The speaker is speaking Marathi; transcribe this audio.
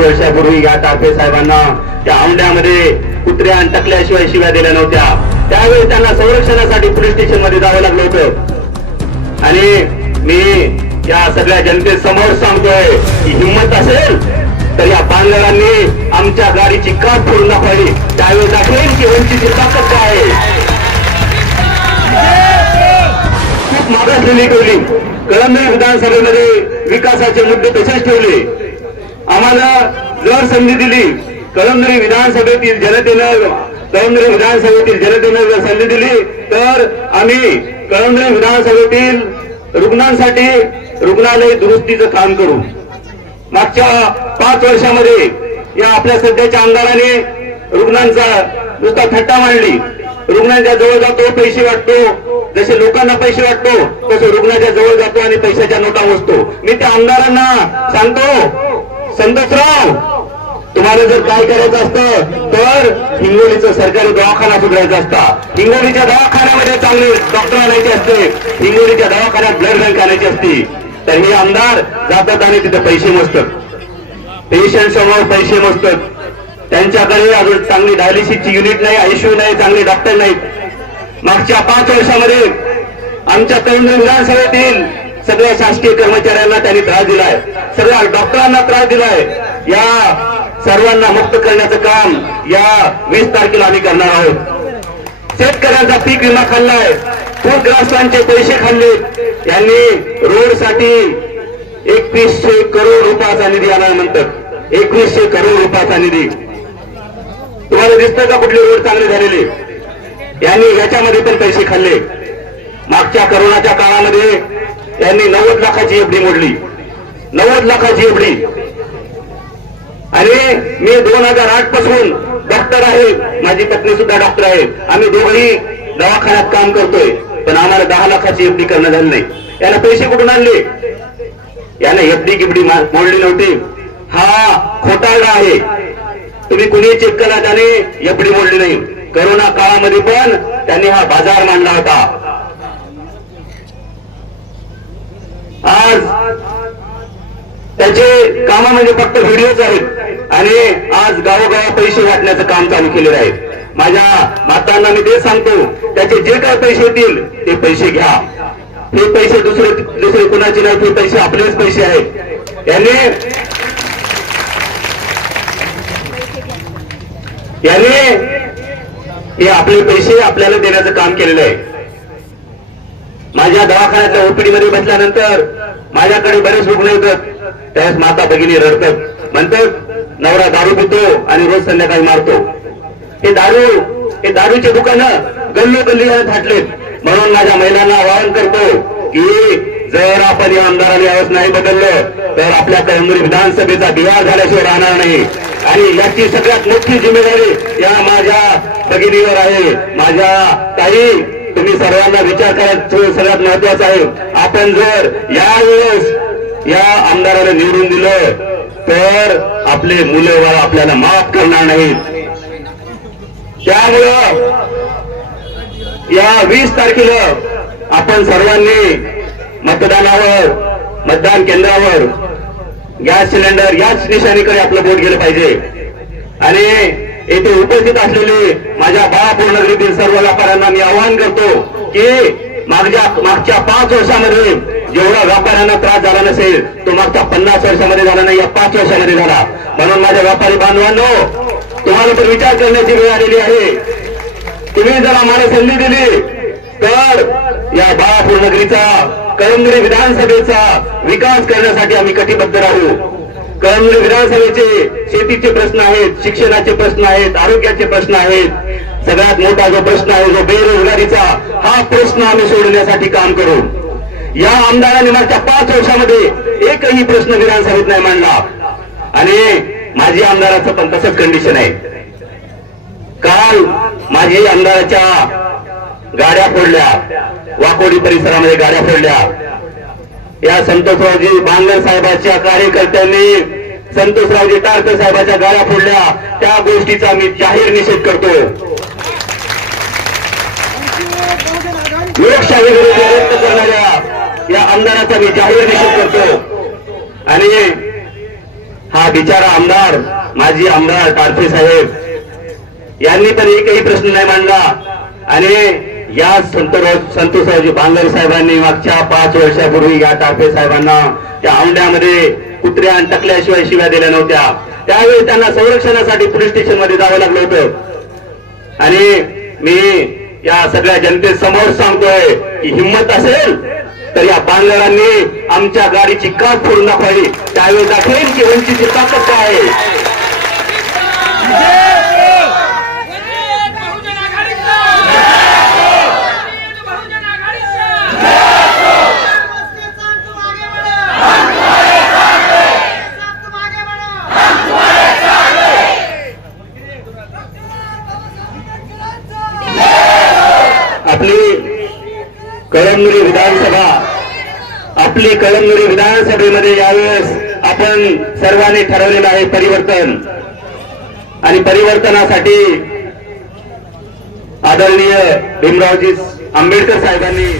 वर्षापूर्वी या टाके साहेबांना त्या औंढ्यामध्ये कुत्र्या आणि टकल्याशिवाय शिव्या दिल्या नव्हत्या. त्यावेळी त्यांना संरक्षणासाठी पोलीस स्टेशनमध्ये जावं लागलं होतं. आणि मी या सगळ्या जनतेसमोर सांगतोय की हिंमत असेल तर या बांधवांनी आमच्या गाडीची काप फोडून दाखवली त्यावेळी दाखवेल की वंचितची ताकद काय आहे. खूप मागासलेली ठेवली कळमनुरी विधानसभेमध्ये विकासाचे मुद्दे तसेच ठेवले. आम्हाला जर संधी दिली कळमनुरी विधानसभेतील जनतेनं कळमनुरी विधानसभेतील जनतेनं जर संधी दिली तर आम्ही कळमनुरी विधानसभेतील रुग्णांसाठी रुग्णालय दुरुस्तीचं काम करू. मागच्या पाच वर्षामध्ये या आपल्या सध्याच्या आमदाराने रुग्णांचा नुसता थट्टा मांडली. रुग्णांच्या जवळ जातो पैसे वाटतो. जसे लोकांना पैसे वाटतो तसं रुग्णाच्या जवळ जातो आणि पैशाच्या नोटा मोजतो. मी त्या आमदारांना सांगतो संदसराव तुम्हाला जर काय करायचं असतं तर हिंगोलीचं सरकारी दवाखाना सुधारायचा असता. हिंगोलीच्या दवाखान्यामध्ये चांगले डॉक्टर आणायचे असते. हिंगोलीच्या दवाखान्यात ब्लड बँक आणायची असती. तर हे आमदार जातात आणि तिथे पैसे मोजतात. पेशंट समोर पैसे मोजतात. त्यांच्याकडे अजून चांगली डायलिसिसची युनिट नाही आयसीयू नाही चांगले डॉक्टर नाहीत मागच्या पाच वर्षामध्ये आमच्या तरुण विधानसभेतील सगळ्या शासकीय कर्मचाऱ्यांना त्यांनी त्रास दिलाय. सगळ्या डॉक्टरांना त्रास दिलाय. या सर्वांना मुक्त करण्याचं काम या वीस तारखेला आम्ही करणार आहोत. शेतकऱ्यांचा पीक विमा खाल्लाय. पूरग्रस्तांचे पैसे खाल्ले यांनी रोडसाठी एकवीसशे करोड रुपयाचा निधी आला म्हणतात. एकवीसशे करोड रुपयाचा निधी. तुम्हाला दिसतं का कुठले रोड चांगले झालेले? यांनी याच्यामध्ये पण पैसे खाल्ले. मागच्या करोनाच्या काळामध्ये यांनी नव्वद लाखाची एफडी मोडली. नव्वद लाखाची एवढी आणि मी दोन हजार आठपासून डॉक्टर आहे. माझी पत्नी सुद्धा डॉक्टर आहे. आम्ही दोघंही दवाखान्यात काम करतोय. पण आम्हाला दहा लाखाची एफडी करणं झालं नाही. याला पैसे कुठून आणले? याने एफडी गिफडी मोडली नव्हती. हा खोटारडा आहे. तुम्ही कुणी चेक करा त्याने एफडी मोडली नाही. करोना काळामध्ये पण त्यांनी हा बाजार मांडला होता. आज त्याचे काम म्हणजे फक्त व्हिडिओच आहेत. आणि आज गावोगाव पैसे वाटण्याचं काम चालू केलेलं आहे. माझ्या मातांना मी ते सांगतो त्याचे जे काय पैसे येतील ते पैसे घ्या. हे पैसे दुसरे दुसरे कुणाचे नाही ते पैसे आपलेच पैसे आहेत. याने याने हे आपले पैसे आपल्याला देण्याचं काम केलेलं आहे. माझ्या दवाखान्यातल्या ओपीडी मध्ये बसल्यानंतर माझ्याकडे बरेच रुग्ण येतात. त्यावेळेस माता भगिनी रडतात. म्हणतात नवरा दारू पितो आणि रोज संध्याकाळी मारतो. हे दारू हे दारूचे दुकानं गल्लो गल्ली थाटलेत. म्हणून माझ्या महिलांना आवाहन करतो की जर आपण या आमदाराने यावेळेस नाही बदललं तर आपल्या कळमनुरी विधानसभेचा बिहार झाल्याशिवाय राहणार नाही. आणि याची सगळ्यात मोठी जिम्मेदारी या माझ्या भगिनीवर आहे. माझ्या ताई तुम्ही सर्वांना विचार करायचं सगळ्यात महत्वाचं आहे आपण जर यावेळेस या आमदाराला निवडून दिलं तर आपले मुलं बाळ आपल्याला माफ करणार नाहीत. त्यामुळं या वीस तारखेला आपण सर्वांनी मतदानावर मतदान केंद्रावर गॅस सिलेंडर याच निशाणीकडे आपलं बोट गेलं पाहिजे. आणि येथे उपस्थित असलेले माझ्या बाळापूर्णगरीतील सर्व व्यापाऱ्यांना मी आवाहन करतो की मागच्या मागच्या पाच वर्षामध्ये जेवढा व्यापाऱ्यांना त्रास झाला नसेल तो मागच्या पन्नास वर्षामध्ये झाला नाही या पाच वर्षामध्ये झाला. म्हणून माझ्या व्यापारी बांधवांनो तुम्हाला तर विचार करण्याची वेळ आलेली आहे. तुम्ही जर आम्हाला संधी दिली तर या बाळापूर नगरीचा कळमगिरी विधानसभेचा विकास करण्यासाठी आम्ही कटिबद्ध राहू. कळमगिरी विधानसभेचे शेतीचे प्रश्न आहेत शिक्षणाचे प्रश्न आहेत आरोग्याचे प्रश्न आहेत. सगळ्यात मोठा जो प्रश्न आहे जो बेरोजगारीचा हा प्रश्न आम्ही सोडवण्यासाठी काम करू. या आमदारांनी मागच्या पाच वर्षामध्ये एकही प्रश्न विधानसभेत नाही मांडला. आणि माझी आमदाराचं पण तसंच कंडिशन आहे. काल माझी आमदाराच्या गाड्या फोडल्या. वाकोडी परिसरामध्ये गाड्या फोडल्या. या संतोषरावजी बांगर साहेबांच्या कार्यकर्त्यांनी संतोषरावजी टारकर साहेबांच्या गाड्या फोडल्या. त्या गोष्टीचा मी जाहीर निषेध करतो. लोकशाही विरोधी व्यक्त करणाऱ्या या आमदाराचा मी जाहीर निषेध करतो. आणि हा बिचारा आमदार माजी आमदार टारफे साहेब यांनी पण एकही प्रश्न नाही मांडला. आणि या संत संतोषरावजी बांगर साहेबांनी मागच्या पाच वर्षापूर्वी या टारफे साहेबांना त्या औंड्यामध्ये कुत्र्या आणि टकल्याशिवाय शिव्या दिल्या नव्हत्या. त्यावेळी त्यांना संरक्षणासाठी पोलीस स्टेशनमध्ये जावं लागलं होतं. आणि मी या सगळ्या जनतेसमोर सांगतोय की हिंमत असेल तर या बांगरांनी आमच्या गाडीची का फोडून दाखवली त्यावेळी दाखवेल की वंचितची ताकद काय आहे. आपली कळमनुरी विधानसभा आपली कळमनुरी विधानसभेमध्ये यावेळेस आपण सर्वांनी ठरवलेलं आहे परिवर्तन. आणि परिवर्तनासाठी आदरणीय भीमरावजी आंबेडकर साहेबांनी